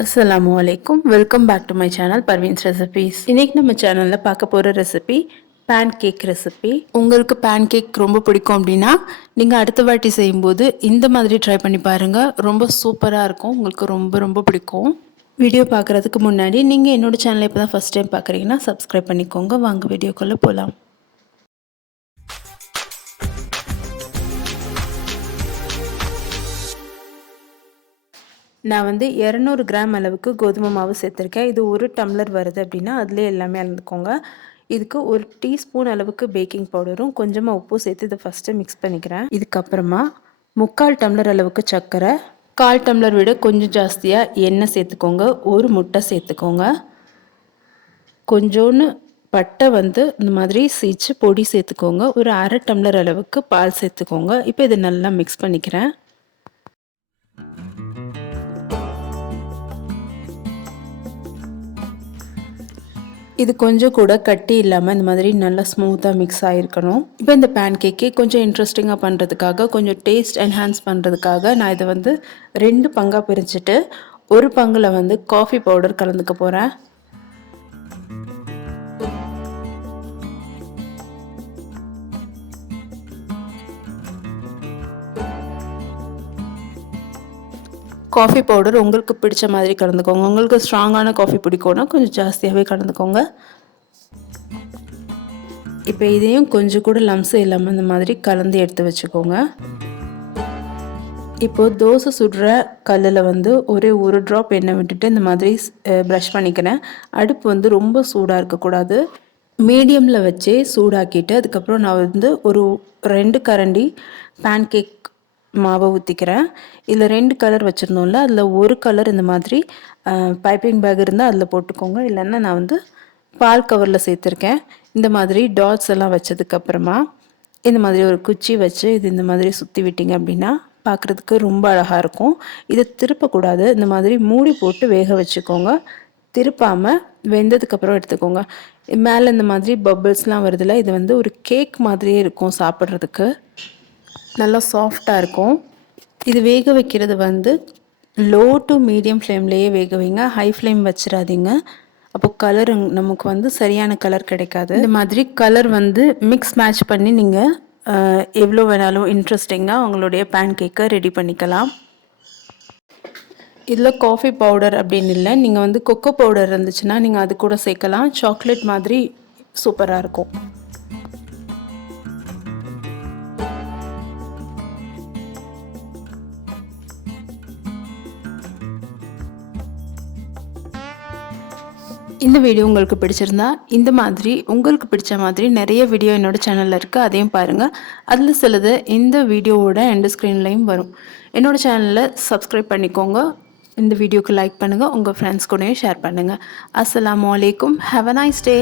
அஸ்ஸலாமு அலைக்கும். Welcome back to my channel Parveen's recipes. இன்றைக்கி நம்ம சேனலில் பார்க்க போகிற ரெசிபி பேன்கேக் ரெசிபி. உங்களுக்கு பேன்கேக் ரொம்ப பிடிக்கும் அப்படின்னா நீங்கள் அடுத்த வாட்டி செய்யும்போது இந்த மாதிரி ட்ரை பண்ணி பாருங்கள். ரொம்ப சூப்பராக இருக்கும், உங்களுக்கு ரொம்ப ரொம்ப பிடிக்கும். வீடியோ பார்க்குறதுக்கு முன்னாடி நீங்கள் என்னோடய சேனலை இப்போ தான் ஃபஸ்ட் டைம் பார்க்குறீங்கன்னா சப்ஸ்கிரைப் பண்ணிக்கோங்க. வாங்க வீடியோக்குள்ளே போகலாம். நான் 200 கிராம் அளவுக்கு கோதுமை மாவு சேர்த்துருக்கேன். இது 1 டம்ளர் வருது அப்படின்னா அதிலே எல்லாமே அளந்துக்கோங்க. இதுக்கு 1 டீஸ்பூன் அளவுக்கு பேக்கிங் பவுடரும் கொஞ்சமாக உப்பும் சேர்த்து இதை ஃபஸ்ட்டு மிக்ஸ் பண்ணிக்கிறேன். இதுக்கப்புறமா 3/4 டம்ளர் அளவுக்கு சர்க்கரை, 1/4 டம்ளர் விட கொஞ்சம் ஜாஸ்தியாக எண்ணெய் சேர்த்துக்கோங்க. 1 முட்டை சேர்த்துக்கோங்க. கொஞ்சோன்னு பட்டை இந்த மாதிரி சீச்சு பொடி சேர்த்துக்கோங்க. ஒரு 1/2 டம்ளர் அளவுக்கு பால் சேர்த்துக்கோங்க. இப்போ இதை நல்லா மிக்ஸ் பண்ணிக்கிறேன். இது கொஞ்சம் கூட கட்டி இல்லாமல் இந்த மாதிரி நல்லா ஸ்மூத்தாக மிக்ஸ் ஆகிருக்கணும். இப்போ இந்த பேன்கேக்கே கொஞ்சம் இன்ட்ரெஸ்டிங்காக பண்ணுறதுக்காக, கொஞ்சம் டேஸ்ட் என்ஹான்ஸ் பண்ணுறதுக்காக நான் இதை 2 பங்காக பிரிச்சுட்டு ஒரு பங்கில் காஃபி பவுடர் கலந்துக்க போகிறேன். காஃபி பவுடர் உங்களுக்கு பிடிச்ச மாதிரி கலந்துக்கோங்க. உங்களுக்கு ஸ்ட்ராங்கான காஃபி பிடிக்கும்னா கொஞ்சம் ஜாஸ்தியாகவே கலந்துக்கோங்க. இப்போ இதையும் கொஞ்சம் கூட லம்ஸ் இல்லாமல் இந்த மாதிரி கலந்து எடுத்து வச்சுக்கோங்க. இப்போது தோசை சுடுற கல்லில் ஒரே 1 ட்ராப் எண்ணெய் விட்டுட்டு இந்த மாதிரி ப்ரஷ் பண்ணிக்கிறேன். அடுப்பு ரொம்ப சூடாக இருக்கக்கூடாது, மீடியமில் வச்சே சூடாக்கிட்டு அதுக்கப்புறம் நான் ஒரு 2 கரண்டி பேன்கேக் மாவை ஊற்றிக்கிறேன். இதில் 2 கலர் வச்சுருந்தோம்ல, அதில் ஒரு கலர் இந்த மாதிரி பைப்பிங் பேக் இருந்தால் அதில் போட்டுக்கோங்க. இல்லைன்னா நான் பால் கவரில் சேர்த்துருக்கேன். இந்த மாதிரி டாட்ஸ் எல்லாம் வச்சதுக்கப்புறமா இந்த மாதிரி ஒரு குச்சி வச்சு இது இந்த மாதிரி சுற்றி விட்டிங்க அப்படின்னா பார்க்குறதுக்கு ரொம்ப அழகாக இருக்கும். இதை திருப்பக்கூடாது, இந்த மாதிரி மூடி போட்டு வேக வச்சுக்கோங்க. திருப்பாமல் வெந்ததுக்கப்புறம் எடுத்துக்கோங்க. மேலே இந்த மாதிரி பபிள்ஸ்லாம் வருதில்ல, இது ஒரு கேக் மாதிரியே இருக்கும், சாப்பிட்றதுக்கு நல்லா சாஃப்டாக இருக்கும். இது வேக வைக்கிறது லோ டு மீடியம் ஃப்ளேம்லேயே வேக வைங்க, ஹை ஃப்ளேம் வச்சிடாதீங்க. அப்போ கலர் நமக்கு சரியான கலர் கிடைக்காது. இந்த மாதிரி கலர் மிக்ஸ் மேட்ச் பண்ணி நீங்கள் எவ்வளோ வேணாலும் இன்ட்ரெஸ்டிங்காக உங்களுடைய பேன்கேக்கை ரெடி பண்ணிக்கலாம். இதில் காஃபி பவுடர் அப்படின்னு இல்லை, நீங்கள் கொக்கோ பவுடர் இருந்துச்சுன்னா நீங்கள் அது கூட சேர்க்கலாம். சாக்லேட் மாதிரி சூப்பராக இருக்கும். இந்த வீடியோ உங்களுக்கு பிடிச்சிருந்தா இந்த மாதிரி உங்களுக்கு பிடிச்ச மாதிரி நிறைய வீடியோ என்னோடய சேனலில் இருக்குது, அதையும் பாருங்கள். அதில் சிலது இந்த வீடியோவோட எண்டு ஸ்க்ரீன்லையும் வரும். என்னோடய சேனலில் சப்ஸ்கிரைப் பண்ணிக்கோங்க. இந்த வீடியோக்கு லைக் பண்ணுங்கள், உங்கள் ஃப்ரெண்ட்ஸ் கூடயும் ஷேர் பண்ணுங்கள். அஸ்ஸலாமு அலைக்கும். Have a nice day.